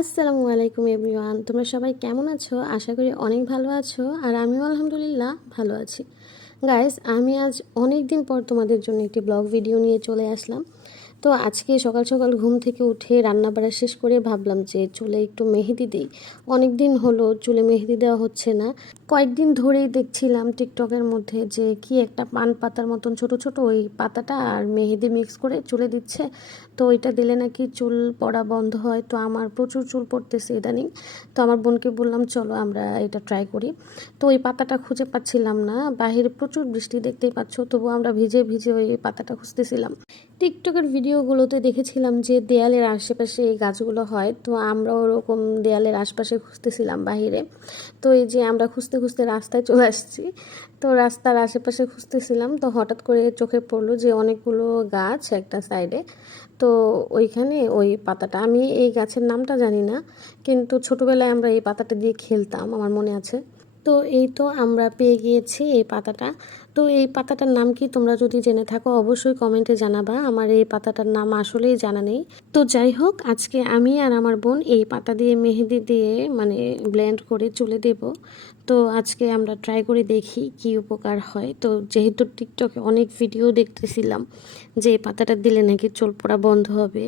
আসসালামু আলাইকুম এভরিওয়ান, তোমরা সবাই কেমন আছো? আশা করি অনেক ভালো আছো। আর আমিও আলহামদুলিল্লাহ ভালো আছি। গাইস, আমি আজ অনেক দিন পর তোমাদের জন্য একটি ব্লগ ভিডিও নিয়ে চলে আসলাম। তো আজকে সকাল সকাল ঘুম থেকে উঠে রান্না বাড়া শেষ করে ভাবলাম যে চুলে একটু মেহেদি দিই। অনেক দিন হলো চুলে মেহেদি দেওয়া হচ্ছে না। কয়েকদিন ধরেই দেখছিলাম টিকটকের মধ্যে যে কি একটা পান পাতার মতন ছোট ছোট ওই পাতাটা আর মেহেদি মিক্স করে চুলে দিচ্ছে। তো ওইটা দিলে নাকি চুল পড়া বন্ধ হয়। তো আমার প্রচুর চুল পড়তেছে ইদানিং। তো আমার বোনকে বললাম চলো আমরা এটা ট্রাই করি। তো ওই পাতাটা খুঁজে পাচ্ছিলাম না, বাইরে প্রচুর বৃষ্টি দেখতেই পাচ্ছ, তবু আমরা ভিজে ভিজে ওই পাতাটা খুঁজতেছিলাম। টিকটকের ভিডিওগুলোতে দেখেছিলাম যে দেয়ালের আশেপাশে এই গাছগুলো হয়, তো আমরা ওরকম দেয়ালের আশপাশে খুঁজতেছিলাম বাহিরে। তো এই যে আমরা খুঁজতে খুঁজতে রাস্তায় চলে আসছি। তো রাস্তার আশেপাশে খুঁজতেছিলাম, তো হঠাৎ করে চোখে পড়লো যে অনেকগুলো গাছ একটা সাইডে। তো ওইখানে ওই পাতাটা, আমি এই গাছের নামটা জানি না, কিন্তু ছোটোবেলায় আমরা এই পাতাটা দিয়ে খেলতাম, আমার মনে আছে। তো এই তো আমরা পেয়ে গিয়েছি এই পাতাটা। তো এই পাতাটার নাম কি তোমরা যদি জেনে থাকো অবশ্যই কমেন্টে জানাবা, আমার এই পাতাটার নাম আসলেই জানা নেই। তো যাই হোক, আজকে আমি আর আমার বোন এই পাতা দিয়ে মেহেদি দিয়ে মানে ব্লেন্ড করে চুলে দেব। তো আজকে আমরা ট্রাই করে দেখি কি উপকার হয়। তো যেহেতু টিকটকে অনেক ভিডিও দেখতেছিলাম যে এই পাতাটা দিলে নাকি চুল পড়া বন্ধ হবে,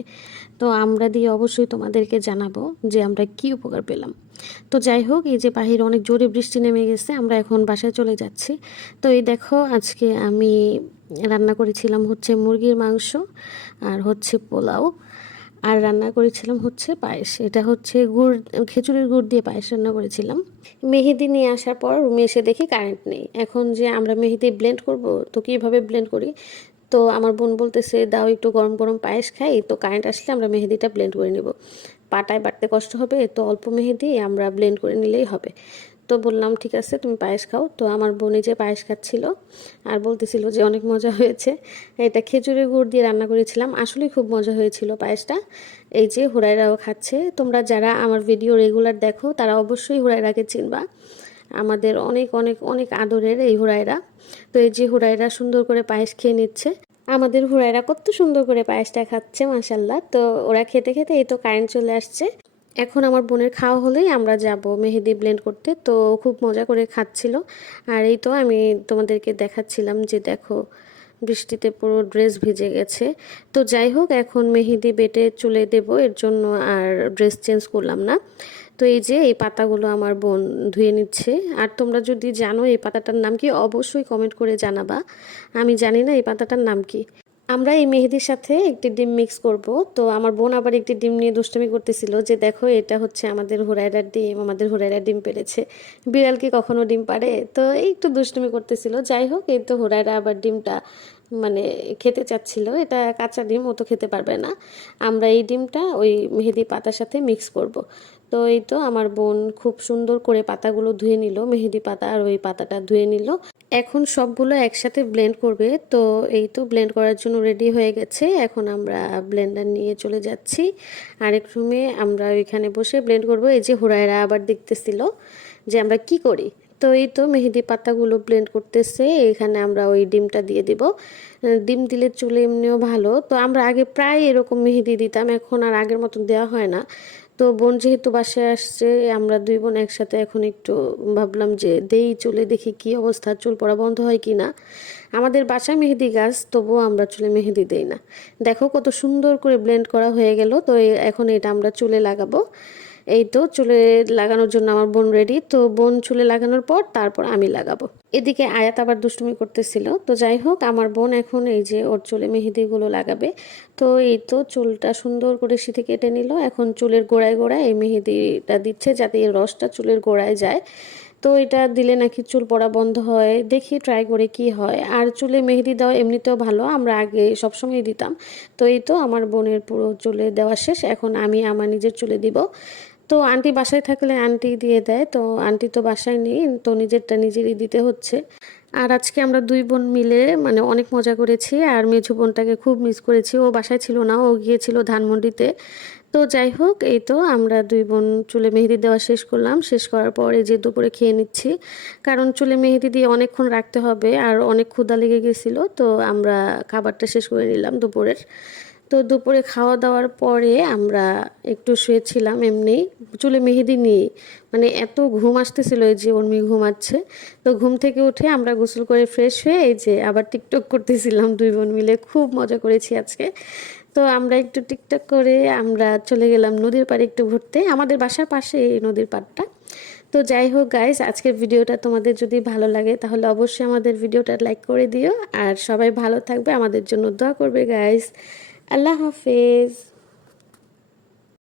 তো আমরা দিয়ে অবশ্যই তোমাদেরকে জানাবো যে আমরা কি উপকার পেলাম। তো যাই হোক, এই যে বাহিরে অনেক জোরে বৃষ্টি নেমে গেছে, আমরা এখন বাসায় চলে যাচ্ছি। তো এই দেখো, আজকে আমি রান্না করেছিলাম হচ্ছে মুরগির মাংস, আর হচ্ছে পোলাও, আর রান্না করেছিলাম হচ্ছে পায়েস। এটা হচ্ছে গুড়, খেজুরের গুড় দিয়ে পায়েস রান্না করেছিলাম। মেহেদি নিয়ে আসার পর রুমে এসে দেখি কারেন্ট নেই। এখন যে আমরা মেহেদি ব্লেন্ড করব, তো কীভাবে ব্লেন্ড করি? তো আমার বোন বলতেছে দাও একটু গরম গরম পায়েস খাই, তো কারেন্ট আসলে আমরা মেহেদিটা ব্লেন্ড করে নেব। পাটায় বাটতে কষ্ট হবে, তো অল্প মেহেদি আমরা ব্লেন্ড করে নিলেই হবে। তো বললাম ঠিক আছে, তুমি পায়েস খাও। তো আমার বোন যে পায়েস খাচ্ছিল আর বলতেছিল যে অনেক মজা হয়েছে। এটা খেজুরের গুড় দিয়ে রান্না করেছিলাম, আসলে খুব মজা হয়েছিল পায়েসটা। এই যে হুরাইরাও খাচ্ছে। তোমরা যারা আমার ভিডিও রেগুলার দেখো তারা অবশ্যই হুরাইরাকে চিনবা, আমাদের অনেক অনেক অনেক আদরের এই হুরাইরা। তো এই যে হুরাইরা সুন্দর করে পায়েস খেয়ে নিচ্ছে। আমাদের হুরাইরা কত সুন্দর করে পায়েসটা খাচ্ছে, মাশাল্লাহ। তো ওরা খেতে খেতে এই তো কারেন্ট চলে আসছে। এখন আমার বোনের খাওয়া হলেই আমরা যাব মেহেদি ব্লেন্ড করতে। তো খুব মজা করে খাচ্ছিল। আর এই তো আমি তোমাদেরকে দেখাচ্ছিলাম যে দেখো বৃষ্টিতে পুরো ড্রেস ভিজে গেছে। তো যাই হোক, এখন মেহেদি বেটে চুলে দেব, এর জন্য আর ড্রেস চেঞ্জ করলাম না। তো এই যে এই পাতাগুলো আমার বোন ধুয়ে নিচ্ছে। আর তোমরা যদি জানো এই পাতাটার নাম কি অবশ্যই কমেন্ট করে জানাবা, আমি জানি না এই পাতাটার নাম কি। আমরা এই মেহেদির সাথে একটি ডিম মিক্স করব। তো আমার বোন আবার একটি ডিম নিয়ে দুষ্টামি করতেছিল যে দেখো এটা হচ্ছে আমাদের হুরাইরার ডিম, আমাদের হুরাইরার ডিম পেড়েছে, বিড়াল কি কখনো ডিম পাড়ে? তো এই একটু দুষ্টামি করতেছিল। যাই হোক, এই তো হুরাইরা আবার ডিমটা মানে খেতে চাচ্ছিল, এটা কাঁচা ডিম, ও তো খেতে পারবে না। আমরা এই ডিমটা ওই মেহেদি পাতার সাথে মিক্স করব। তো এই তো আমার বোন খুব সুন্দর করে পাতাগুলো ধুয়ে নিল, মেহেদি পাতা আর ওই পাতাটা ধুয়ে নিল। এখন সবগুলো একসাথে ব্লেন্ড করবে। তো এই তো ব্লেন্ড করার জন্য রেডি হয়ে গেছে। এখন আমরা ব্লেন্ডার নিয়ে চলে যাচ্ছি আরেক রুমে, আমরা ওইখানে বসে ব্লেন্ড করব। এই যে হুরায়রা আবার দেখতেছিল যে আমরা কি করি। তো এই তো মেহেদি পাতাগুলো ব্লেন্ড করতেছে, এখানে আমরা ওই ডিমটা দিয়ে দিব। ডিম দিলে চুলে এমনিও ভালো। তো আমরা আগে প্রায় এরকম মেহেদি দিতাম, এখন আর আগের মতন দেওয়া হয় না। তো বোন যেহেতু বাসায় আসছে, আমরা দুই বোন একসাথে এখন একটু ভাবলাম যে দেই চুলে, দেখি কি অবস্থা, চুল পড়া বন্ধ হয় কি না। আমাদের বাসায় মেহেদি গাছ, তবুও আমরা চুলে মেহেদি দেই না। দেখো কত সুন্দর করে ব্লেন্ড করা হয়ে গেল। তো এখন এটা আমরা চুলে লাগাবো। এই তো চুলে লাগানোর জন্য আমার বোন রেডি। তো বোন চুলে লাগানোর পর তারপর আমি লাগাবো। এদিকে আয়াত আবার দুষ্টুমি করতেছিল। তো যাই হোক, আমার বোন এখন এই যে ওর চুলে মেহেদিগুলো লাগাবে। তো এই তো চুলটা সুন্দর করে সিঁথি কেটে নিল, এখন চুলের গোড়ায় গোড়ায় এই মেহেদিটা দিচ্ছে যাতে এই রসটা চুলের গোড়ায় যায়। তো এটা দিলে নাকি চুল পড়া বন্ধ হয়, দেখি ট্রাই করে কি হয়। আর চুলে মেহেদি দেওয়া এমনিতেও ভালো, আমরা আগে সবসময় দিতাম। তো এই তো আমার বোনের পুরো চুলে দেওয়া শেষ, এখন আমি আমার নিজের চুলে দিব। তো আন্টি বাসায় থাকলে আন্টি দিয়ে দেয়, তো আন্টি তো বাসায় নেই, তো নিজেরটা নিজেরই দিতে হচ্ছে। আর আজকে আমরা দুই বোন মিলে মানে অনেক মজা করেছি, আর মেঝো বোনটাকে খুব মিস করেছি, ও বাসায় ছিল না, ও গিয়েছিল ধানমন্ডিতে। তো যাই হোক, এই তো আমরা দুই বোন চুলে মেহেদি দেওয়া শেষ করলাম। শেষ করার পর এই যে দুপুরে খেয়ে নিচ্ছি, কারণ চুলে মেহেদি দিয়ে অনেকক্ষণ রাখতে হবে আর অনেক ক্ষুধা লেগে গেছিলো। তো আমরা খাবারটা শেষ করে নিলাম দুপুরের। তো দুপুরে খাওয়া দাওয়ার পরে আমরা একটু শুয়েছিলাম এমনি চুলে মেহেদি নিয়ে, মানে এত ঘুম আসতেছিল যে উর্মি ঘুমাচ্ছে। তো ঘুম থেকে উঠে আমরা গোসল করে ফ্রেশ হয়ে এই যে আবার টিকটক করতেছিলাম দুই বোন মিলে, খুব মজা করেছি আজকে। তো আমরা একটু টিকটক করে আমরা চলে গেলাম নদীর পাড়ে একটু ঘুরতে, আমাদের বাসার পাশে এই নদীর পাড়টা। তো যাই হোক গাইস, আজকের ভিডিওটা তোমাদের যদি ভালো লাগে তাহলে অবশ্যই আমাদের ভিডিওটা লাইক করে দিও, আর সবাই ভালো থাকবে, আমাদের জন্য দোয়া করবে গাইস। আল্লাহ হাফেজ।